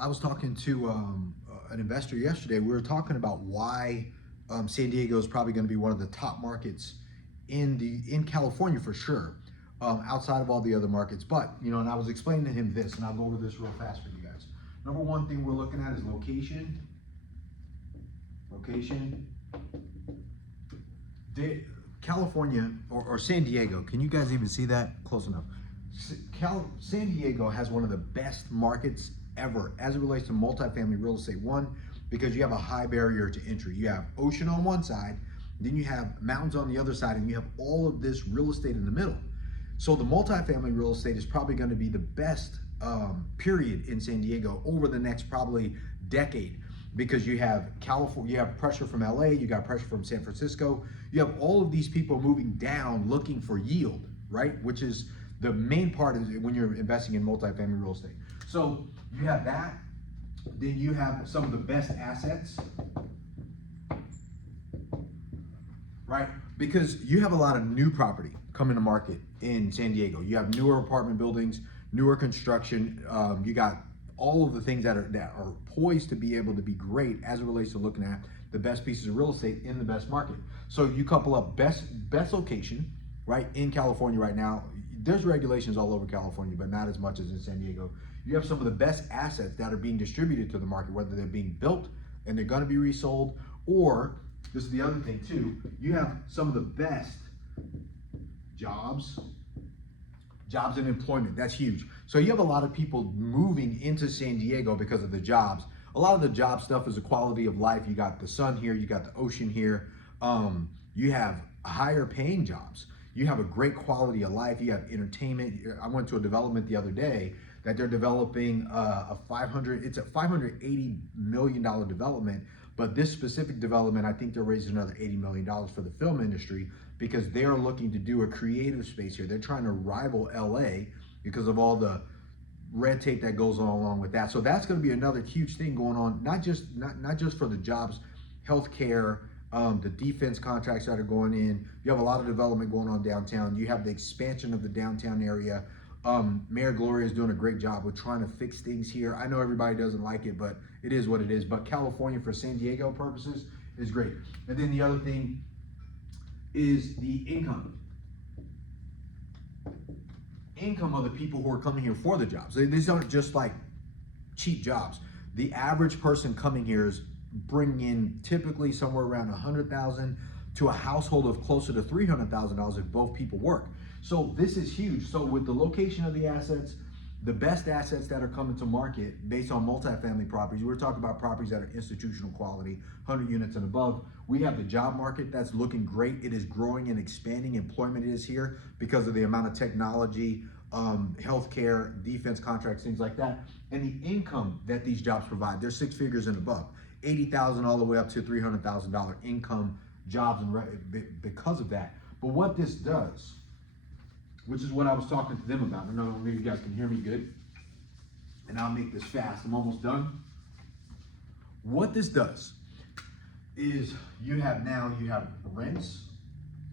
I was talking to an investor yesterday. We were talking about why San Diego is probably going to be one of the top markets in California for sure, outside of all the other markets. But and I was explaining to him this, and I'll go over this real fast for you guys. Number one thing we're looking at is location. Location. California or San Diego. Can you guys even see that? Close enough. San Diego has one of the best markets ever as it relates to multifamily real estate. One, because you have a high barrier to entry. You have ocean on one side, then you have mountains on the other side, and you have all of this real estate in the middle. So the multifamily real estate is probably going to be the best period in San Diego over the next probably decade, because you have California, you have pressure from LA, you got pressure from San Francisco, you have all of these people moving down looking for yield, right? Which is the main part is when you're investing in multifamily real estate. So you have that, then you have some of the best assets, right? Because you have a lot of new property coming to market in San Diego. You have newer apartment buildings, newer construction. You got all of the things that are poised to be able to be great as it relates to looking at the best pieces of real estate in the best market. So you couple up best location, right, in California right now. There's regulations all over California, but not as much as in San Diego. You have some of the best assets that are being distributed to the market, whether they're being built and they're going to be resold, or this is the other thing too, you have some of the best jobs and employment. That's huge. So you have a lot of people moving into San Diego because of the jobs. A lot of the job stuff is the quality of life. You got the sun here, you got the ocean here. You have higher paying jobs. You have a great quality of life. You have entertainment. I went to a development the other day that they're developing it's a $580 million development, but this specific development, I think they're raising another $80 million for the film industry because they're looking to do a creative space here. They're trying to rival LA because of all the red tape that goes along with that. So that's going to be another huge thing going on, not just for the jobs, healthcare, the defense contracts that are going in. You have a lot of development going on downtown. You have the expansion of the downtown area. Mayor Gloria is doing a great job with trying to fix things here. I know everybody doesn't like it, but it is what it is. But California, for San Diego purposes, is great. And then the other thing is the income of the people who are coming here for the jobs. These aren't just like cheap jobs. The average person coming here is bringing in typically somewhere around $100,000 to a household of closer to $300,000 if both people work. So this is huge. So with the location of the assets, the best assets that are coming to market based on multifamily properties, we're talking about properties that are institutional quality, 100 units and above. We have the job market that's looking great. It is growing and expanding. Employment is here because of the amount of technology, healthcare, defense contracts, things like that. And the income that these jobs provide, they're six figures and above. $80,000 all the way up to $300,000 income jobs, and because of that. But what this does, which is what I was talking to them about. I know maybe you guys can hear me good, and I'll make this fast. I'm almost done. What this does is you have rents.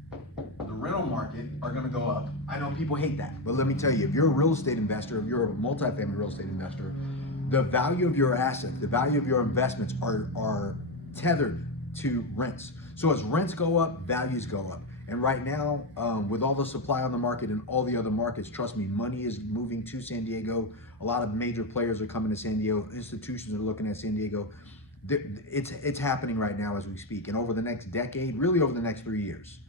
The rental market are going to go up. I know people hate that, but let me tell you, if you're a real estate investor, if you're a multifamily real estate investor, the value of your assets, the value of your investments are tethered to rents. So as rents go up, values go up. And right now, with all the supply on the market and all the other markets, trust me, money is moving to San Diego. A lot of major players are coming to San Diego. Institutions are looking at San Diego. It's happening right now as we speak. And over the next decade, really over the next 3 years,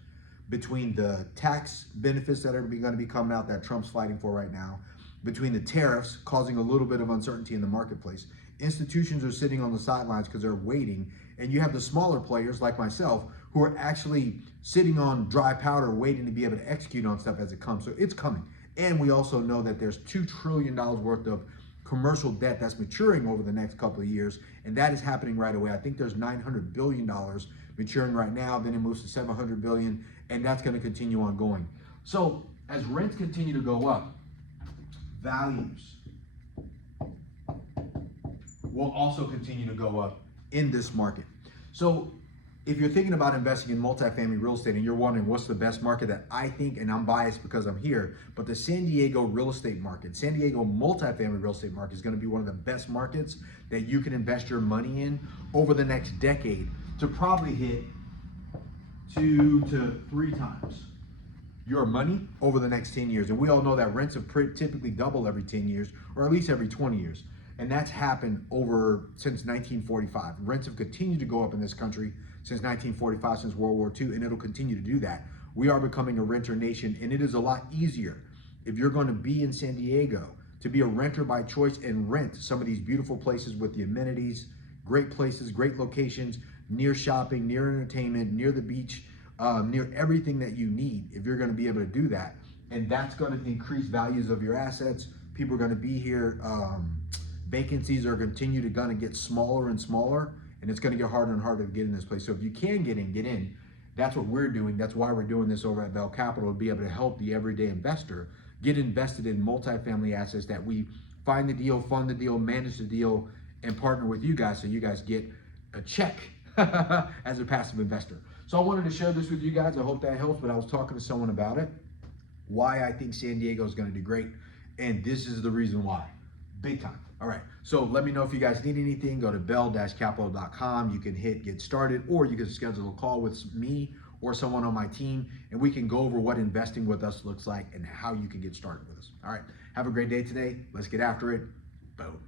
between the tax benefits that are going to be coming out that Trump's fighting for right now, between the tariffs causing a little bit of uncertainty in the marketplace, institutions are sitting on the sidelines because they're waiting. And you have the smaller players like myself who are actually sitting on dry powder waiting to be able to execute on stuff as it comes. So it's coming. And we also know that there's $2 trillion worth of commercial debt that's maturing over the next couple of years. And that is happening right away. I think there's $900 billion maturing right now. Then it moves to $700 billion. And that's going to continue on going. So as rents continue to go up, values will also continue to go up in this market. So if you're thinking about investing in multifamily real estate and you're wondering what's the best market that I think, and I'm biased because I'm here, but the San Diego real estate market, San Diego multifamily real estate market is going to be one of the best markets that you can invest your money in over the next decade to probably hit 2 to 3 times your money over the next 10 years. And we all know that rents have typically double every 10 years, or at least every 20 years. And that's happened since 1945. Rents have continued to go up in this country since 1945, since World War II, and it'll continue to do that. We are becoming a renter nation, and it is a lot easier if you're going to be in San Diego to be a renter by choice and rent some of these beautiful places with the amenities, great places, great locations, near shopping, near entertainment, near the beach, near everything that you need if you're going to be able to do that. And that's going to increase values of your assets. People are going to be here. Vacancies are continue to get smaller and smaller, and it's going to get harder and harder to get in this place. So if you can get in, get in. That's what we're doing. That's why we're doing this over at Bell Capital, to be able to help the everyday investor get invested in multifamily assets, that we find the deal, fund the deal, manage the deal, and partner with you guys so you guys get a check as a passive investor. So I wanted to share this with you guys. I hope that helps, but I was talking to someone about it, why I think San Diego is going to do great, and this is the reason why. Big time. All right. So let me know if you guys need anything. Go to bell-capital.com. You can hit get started, or you can schedule a call with me or someone on my team, and we can go over what investing with us looks like and how you can get started with us. All right. Have a great day today. Let's get after it. Boom.